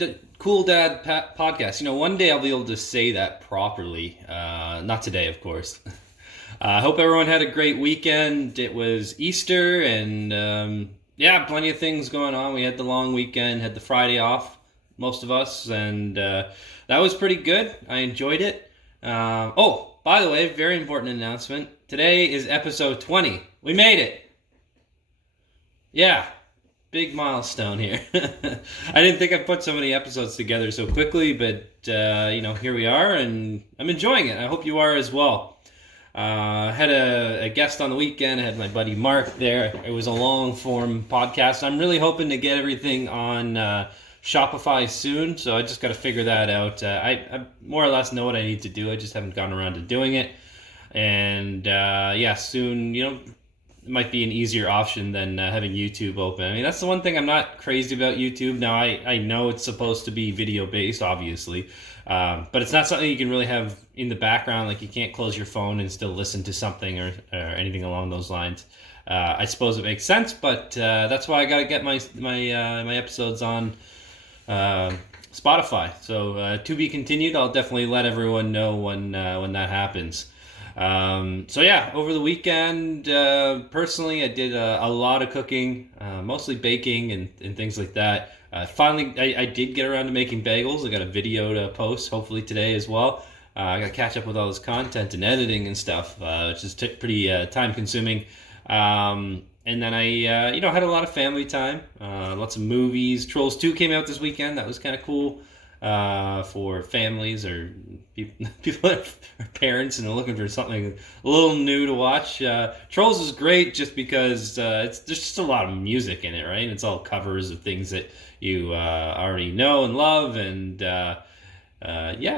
the Cool Dad podcast. One day I'll be able to say that properly. Not today, of course. I hope everyone had a great weekend. It was Easter, and yeah, plenty of things going on. We had the long weekend, had the Friday off, most of us, and that was pretty good. I enjoyed it. Oh, by the way, very important announcement. Today is episode 20. We made it. Yeah, big milestone here. I didn't think I'd put so many episodes together so quickly, but here we are, and I'm enjoying it. I hope you are as well. I had a guest on the weekend. I had my buddy Mark there. It was a long form podcast. I'm really hoping to get everything on Shopify soon, so I just got to figure that out. I more or less know what I need to do. I just haven't gotten around to doing it. And soon, it might be an easier option than having YouTube open. I mean, that's the one thing I'm not crazy about YouTube. Now, I know it's supposed to be video-based, obviously, but it's not something you can really have in the background. Like, you can't close your phone and still listen to something or anything along those lines. I suppose it makes sense, but that's why I got to get my episodes on Spotify. So to be continued. I'll definitely let everyone know when that happens. Over the weekend, personally, I did a lot of cooking, mostly baking and things like that. Finally, I did get around to making bagels. I got a video to post, hopefully today as well. I got to catch up with all this content and editing and stuff, which is pretty time consuming. And then I had a lot of family time, lots of movies. Trolls 2 came out this weekend. That was kind of cool. For families or people that are parents and are looking for something a little new to watch. Trolls is great just because there's just a lot of music in it, right? And it's all covers of things that you already know and love, and it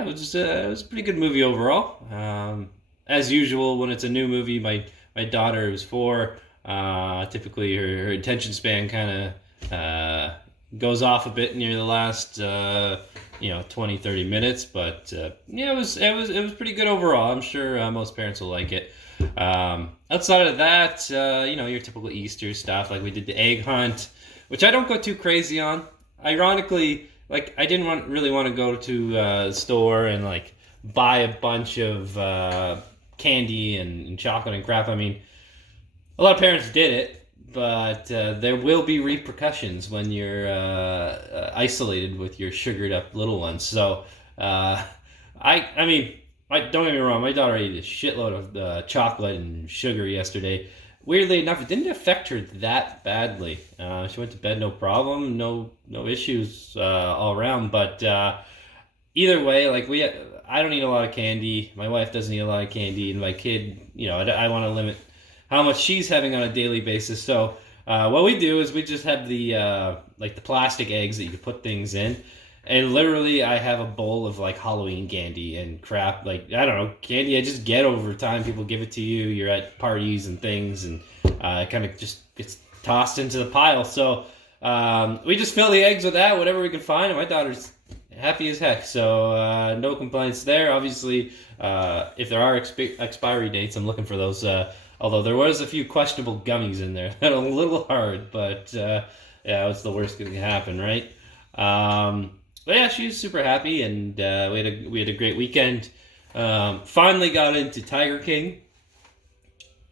was a pretty good movie overall. As usual, when it's a new movie, my daughter, who's 4, typically her attention span kind of goes off a bit near the last 20-30 minutes, but it was pretty good overall. I'm sure most parents will like it. Outside of that, your typical Easter stuff, like we did the egg hunt, which I don't go too crazy on. Ironically, like, I didn't really want to go to the store and like buy a bunch of candy and chocolate and crap. I mean, a lot of parents did it, but there will be repercussions when you're isolated with your sugared up little ones. So don't get me wrong, my daughter ate a shitload of chocolate and sugar yesterday. Weirdly enough, it didn't affect her that badly. She went to bed no problem, no issues all around. But either way, like I don't eat a lot of candy. My wife doesn't eat a lot of candy, and my kid, I want to limit how much she's having on a daily basis. So what we do is we just have the plastic eggs that you can put things in, and literally I have a bowl of like Halloween candy and crap, like, I don't know, candy I just get over time. People give it to you, you're at parties and things, and it kind of just gets tossed into the pile. So we just fill the eggs with that, whatever we can find, and my daughter's happy as heck. So no complaints there. Obviously, if there are expiry dates, I'm looking for those. Although there was a few questionable gummies in there that are a little hard, but it's the worst that can happen, right? But yeah, she's super happy, and we had a great weekend. Finally got into Tiger King.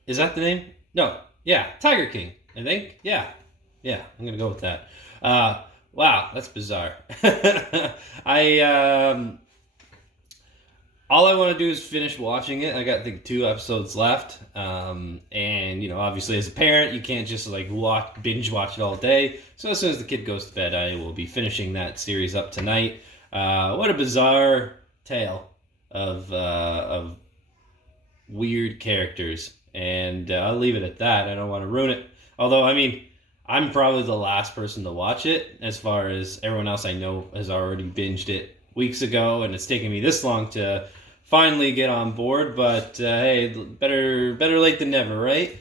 Is that the name? No, yeah, Tiger King, I think. Yeah, I'm gonna go with that. Wow, that's bizarre. All I want to do is finish watching it. I got, I think, 2 episodes left. And, obviously as a parent, you can't just like binge watch it all day. So as soon as the kid goes to bed, I will be finishing that series up tonight. What a bizarre tale of weird characters. And I'll leave it at that. I don't want to ruin it. Although, I mean, I'm probably the last person to watch it, as far as everyone else I know has already binged it weeks ago, and it's taken me this long to finally get on board. But hey, better late than never, right?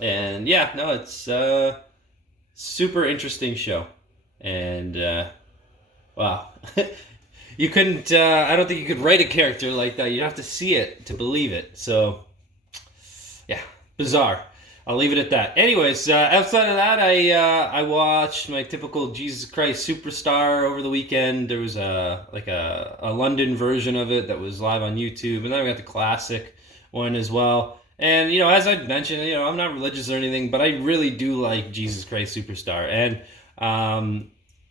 It's super interesting show, and wow, you couldn't. I don't think you could write a character like that. You have to see it to believe it. So yeah, bizarre. I'll leave it at that. Anyways, outside of that, I watched my typical Jesus Christ Superstar over the weekend. There was a London version of it that was live on YouTube, and then we got the classic one as well. And as I mentioned, I'm not religious or anything, but I really do like Jesus Christ Superstar. And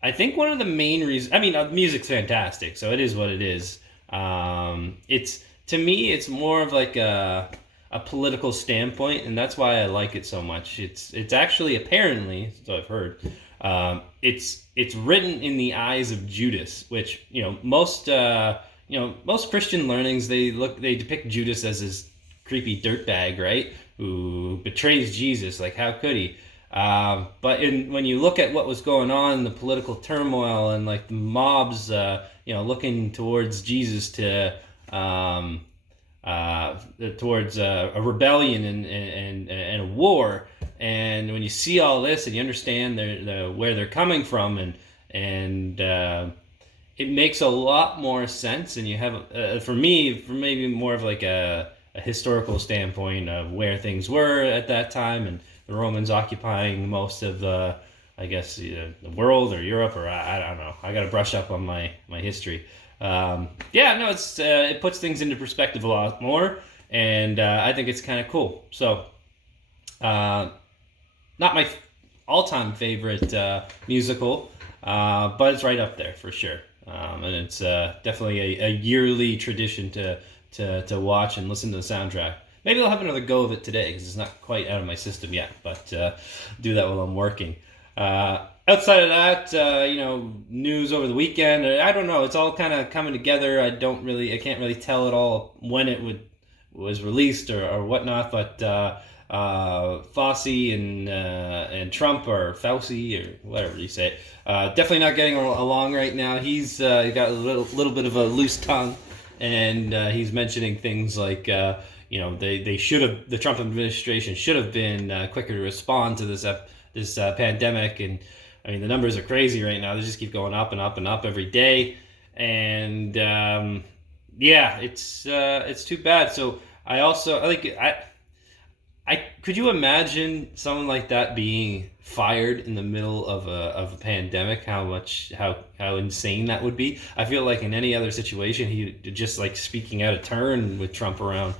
I think one of the main reasons, I mean, music's fantastic, so it is what it is. It's to me, it's more of like a political standpoint, and that's why I like it so much. It's actually apparently, so I've heard, it's written in the eyes of Judas, which most Christian learnings they depict Judas as this creepy dirtbag, right? Who betrays Jesus. Like, how could he? But when you look at what was going on, the political turmoil and like the mobs, looking towards Jesus to towards a rebellion and a war, and when you see all this and you understand where they're coming from, and it makes a lot more sense, and you have for maybe more of like a historical standpoint of where things were at that time, and the Romans occupying most of the, I guess, the world or Europe, or I don't know. I got to brush up on my history. It puts things into perspective a lot more, and I think it's kind of cool. So, not my all-time favorite musical, but it's right up there for sure. And it's definitely a yearly tradition to watch and listen to the soundtrack. Maybe I'll have another go of it today because it's not quite out of my system yet, but do that while I'm working. Outside of that, news over the weekend, I don't know. It's all kind of coming together. I can't really tell at all when it was released or whatnot. But Fauci and Trump, or Fauci, or whatever you say, definitely not getting along right now. He's got a little bit of a loose tongue, and he's mentioning things like the Trump administration should have been quicker to respond to this pandemic. And I mean, the numbers are crazy right now. They just keep going up and up and up every day, and it's too bad. So I could you imagine someone like that being fired in the middle of a pandemic? How insane that would be. I feel like in any other situation, he just like speaking out of turn with Trump around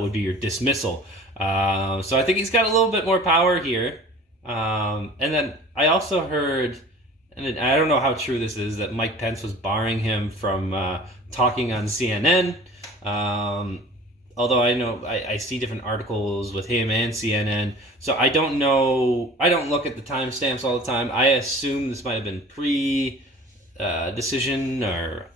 would be your dismissal. So I think he's got a little bit more power here. And then I also heard, and I don't know how true this is, that Mike Pence was barring him from talking on CNN. Although I know I see different articles with him and CNN, so I don't know. I don't look at the timestamps all the time. I assume this might have been pre-decision, or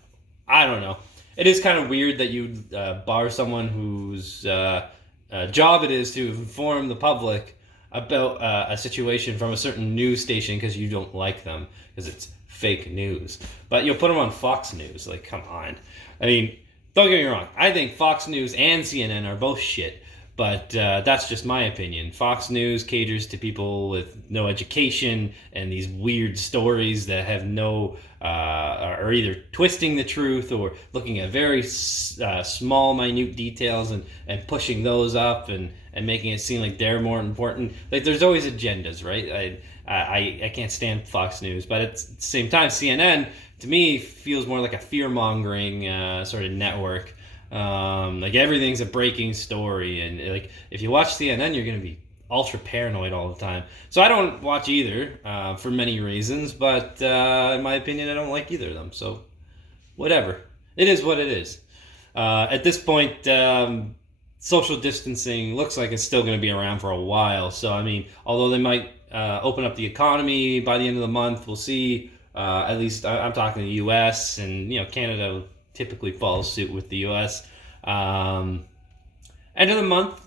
I don't know. It is kind of weird that you bar someone whose job it is to inform the public about a situation from a certain news station because you don't like them, because it's fake news. But you'll put them on Fox News. Like, come on. I mean, don't get me wrong. I think Fox News and CNN are both shit. But that's just my opinion. Fox News caters to people with no education and these weird stories that have no, are either twisting the truth or looking at very small, minute details and pushing those up and making it seem like they're more important. Like, there's always agendas, right? I can't stand Fox News, but at the same time, CNN to me feels more like a fear-mongering sort of network. Like, everything's a breaking story, and like if you watch CNN, you're going to be ultra paranoid all the time. So I don't watch either for many reasons, but in my opinion, I don't like either of them. So whatever, it is what it is. At this point, social distancing looks like it's still going to be around for a while. So I mean, although they might open up the economy by the end of the month, we'll see. At least I'm talking the U.S. and Canada typically follows suit with the U.S. End of the month,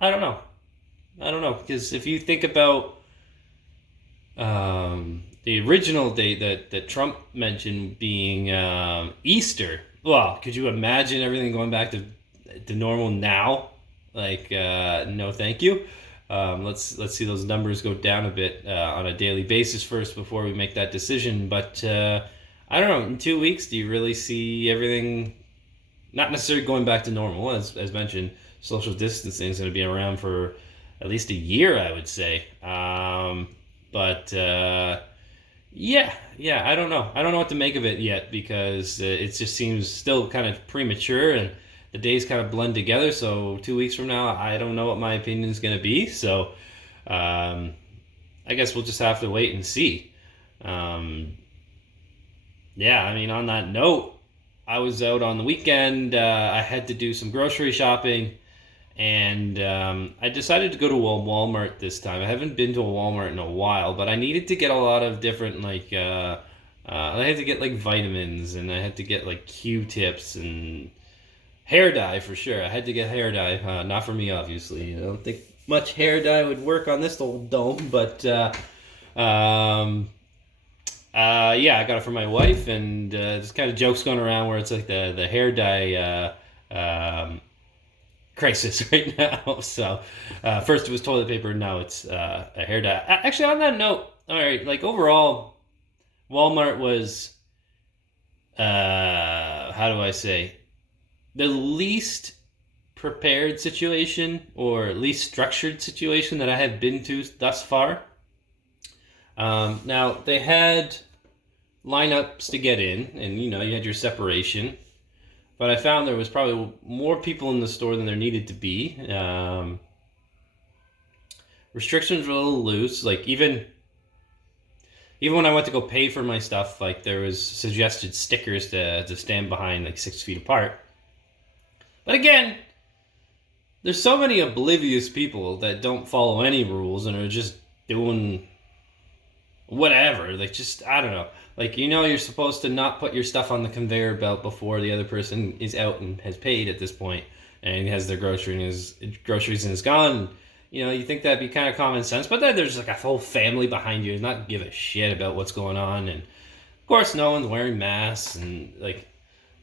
I don't know, because if you think about the original date that Trump mentioned being Easter, well, could you imagine everything going back to normal now? Like, no, thank you. Let's see those numbers go down a bit on a daily basis first before we make that decision. But I don't know. In 2 weeks, do you really see everything not necessarily going back to normal? As mentioned, social distancing is going to be around for at least a year, I would say. But yeah, I don't know. I don't know what to make of it yet because it just seems still kind of premature and the days kind of blend together. So 2 weeks from now, I don't know what my opinion is going to be. So um, I guess we'll just have to wait and see. Um, yeah, I mean, on that note, I was out on the weekend. I had to do some grocery shopping, and I decided to go to a Walmart this time. I haven't been to a Walmart in a while, but I needed to get a lot of different I had to get like vitamins, and I had to get like Q-tips and hair dye for sure. I had to get hair dye. Not for me, obviously. I don't think much hair dye would work on this old dome, but um, yeah, I got it for my wife, and there's kind of jokes going around where it's like the hair dye crisis right now. So first it was toilet paper, now it's a hair dye. Actually, on that note, all right, like overall, Walmart was how do I say, the least prepared situation or least structured situation that I have been to thus far. Now they had lineups to get in, and you had your separation. But I found there was probably more people in the store than there needed to be. Restrictions were a little loose. Like even when I went to go pay for my stuff, like there was suggested stickers to stand behind like 6 feet apart. But again, there's so many oblivious people that don't follow any rules and are just doing whatever. Like just, I don't know. Like, you're supposed to not put your stuff on the conveyor belt before the other person is out and has paid at this point and has their groceries and is gone. You think that'd be kind of common sense, but then there's like a whole family behind you who's not give a shit about what's going on, and of course no one's wearing masks, and like,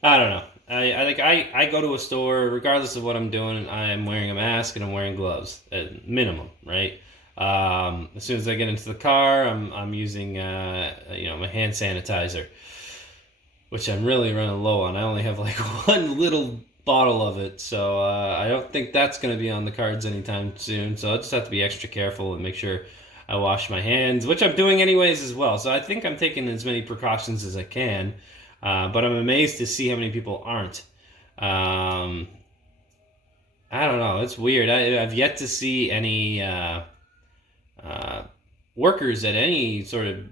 I don't know. I go to a store regardless of what I'm doing, and I am wearing a mask and I'm wearing gloves at minimum, right? As soon as I get into the car, I'm using my hand sanitizer, which I'm really running low on. I only have like one little bottle of it, so I don't think that's going to be on the cards anytime soon. So I'll just have to be extra careful and make sure I wash my hands, which I'm doing anyways as well. So I think I'm taking as many precautions as I can, but I'm amazed to see how many people aren't. I don't know. It's weird. I've yet to see any workers at any sort of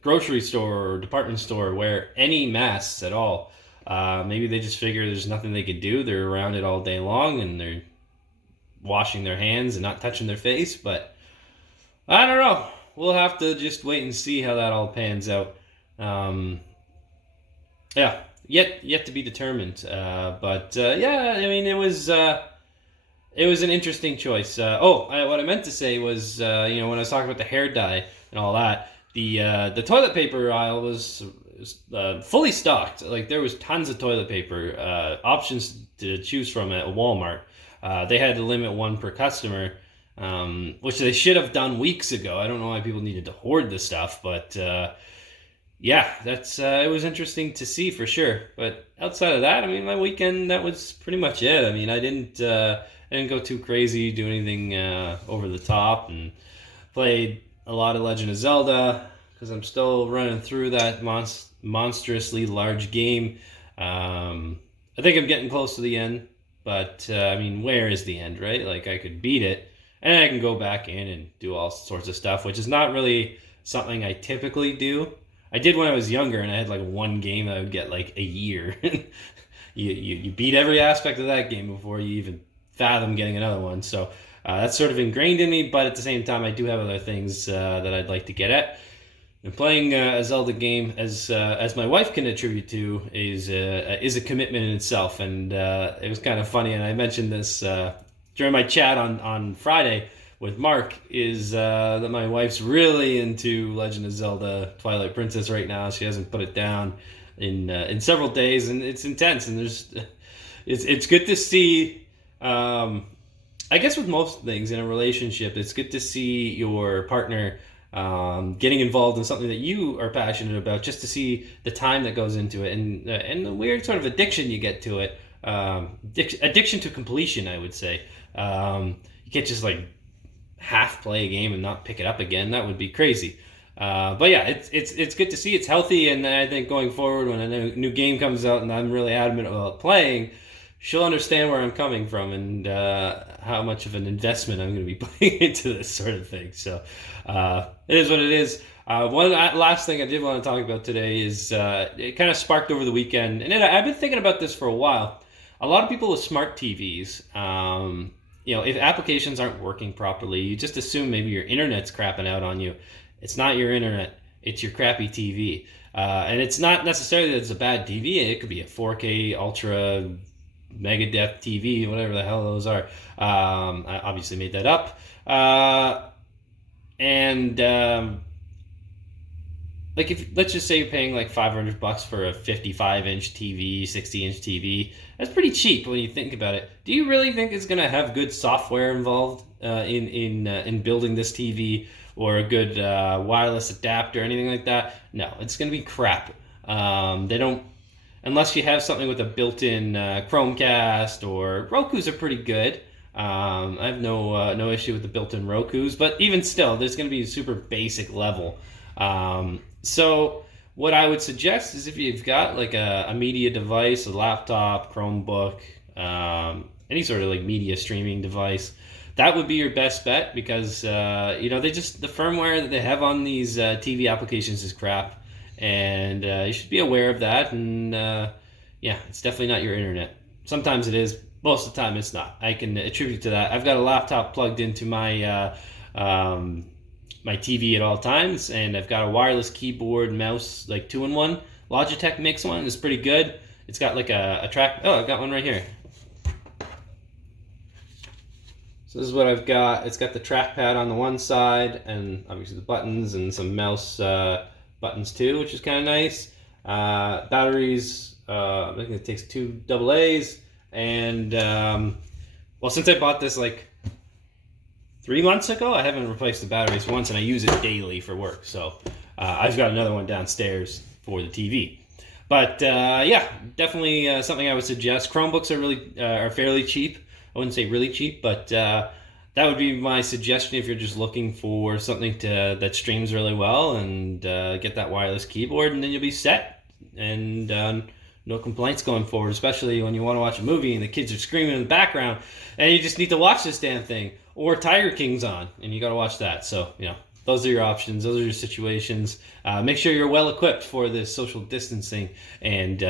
grocery store or department store wear any masks at all. Maybe they just figure there's nothing they could do. They're around it all day long and they're washing their hands and not touching their face. But I don't know. We'll have to just wait and see how that all pans out. Yeah, yet to be determined. But yeah, I mean, it was an interesting choice. What I meant to say was, when I was talking about the hair dye and all that, the toilet paper aisle was fully stocked. Like there was tons of toilet paper options to choose from at Walmart. They had to limit one per customer, which they should have done weeks ago. I don't know why people needed to hoard this stuff, but yeah, that's it was interesting to see for sure. But outside of that, I mean, my weekend, that was pretty much it. I mean, I didn't go too crazy, do anything over the top, and played a lot of Legend of Zelda because I'm still running through that monstrously large game. I think I'm getting close to the end, but I mean, where is the end, right? Like I could beat it, and I can go back in and do all sorts of stuff, which is not really something I typically do. I did when I was younger, and I had like one game that I would get like a year. you beat every aspect of that game before you even fathom getting another one. So that's sort of ingrained in me, but at the same time, I do have other things that I'd like to get at. And playing a Zelda game, as my wife can attribute to, is a commitment in itself. And it was kind of funny, and I mentioned this during my chat on Friday with Mark, is that my wife's really into Legend of Zelda Twilight Princess right now. She hasn't put it down in several days, and it's intense. And it's good to see. I guess with most things in a relationship, it's good to see your partner getting involved in something that you are passionate about, just to see the time that goes into it and the weird sort of addiction you get to it. Addiction to completion, I would say. You can't just like half play a game and not pick it up again. That would be crazy. But yeah, it's good to see it's healthy, and I think going forward when a new game comes out and I'm really adamant about playing, she'll understand where I'm coming from and how much of an investment I'm going to be putting into this sort of thing. So it is what it is. One last thing I did want to talk about today is it kind of sparked over the weekend, and I've been thinking about this for a while. A lot of people with smart TVs, if applications aren't working properly, you just assume maybe your internet's crapping out on you. It's not your internet, it's your crappy TV. And it's not necessarily that it's a bad TV. It could be a 4K Ultra Mega Depth TV, whatever the hell those are. I obviously made that up. Like if let's just say you're paying like $500 for a 55-inch TV, 60-inch TV, that's pretty cheap when you think about it. Do you really think it's gonna have good software involved in building this TV, or a good wireless adapter, or anything like that? No, it's gonna be crap. They don't, unless you have something with a built-in Chromecast, or Roku's are pretty good. I have no issue with the built-in Roku's, but even still, there's gonna be a super basic level. So what I would suggest is if you've got like a media device, a laptop, Chromebook, any sort of like media streaming device, that would be your best bet, because the firmware that they have on these TV applications is crap, and you should be aware of that. And it's definitely not your internet. Sometimes it is. Most of the time it's not. I can attribute to that. I've got a laptop plugged into my my TV at all times, and I've got a wireless keyboard, mouse, like 2-in-1. Logitech makes one. It's pretty good. It's got like a track. Oh, I've got one right here. So this is what I've got. It's got the trackpad on the one side, and obviously the buttons, and some mouse buttons too, which is kind of nice. Batteries, I think it takes 2 AA's, and since I bought this like 3 months ago, I haven't replaced the batteries once, and I use it daily for work. So I've got another one downstairs for the TV. But definitely something I would suggest. Chromebooks are fairly cheap. I wouldn't say really cheap, but that would be my suggestion if you're just looking for something that streams really well, and get that wireless keyboard, and then you'll be set. And no complaints going forward, especially when you want to watch a movie and the kids are screaming in the background, and you just need to watch this damn thing. Or Tiger King's on, and you got to watch that. So, those are your options. Those are your situations. Make sure you're well equipped for this social distancing and,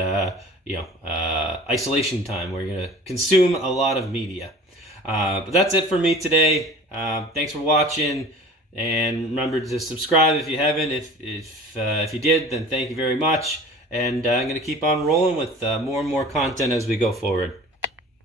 isolation time where you're going to consume a lot of media. But that's it for me today. Thanks for watching, and remember to subscribe if you haven't. If you did, then thank you very much. And I'm going to keep on rolling with more and more content as we go forward.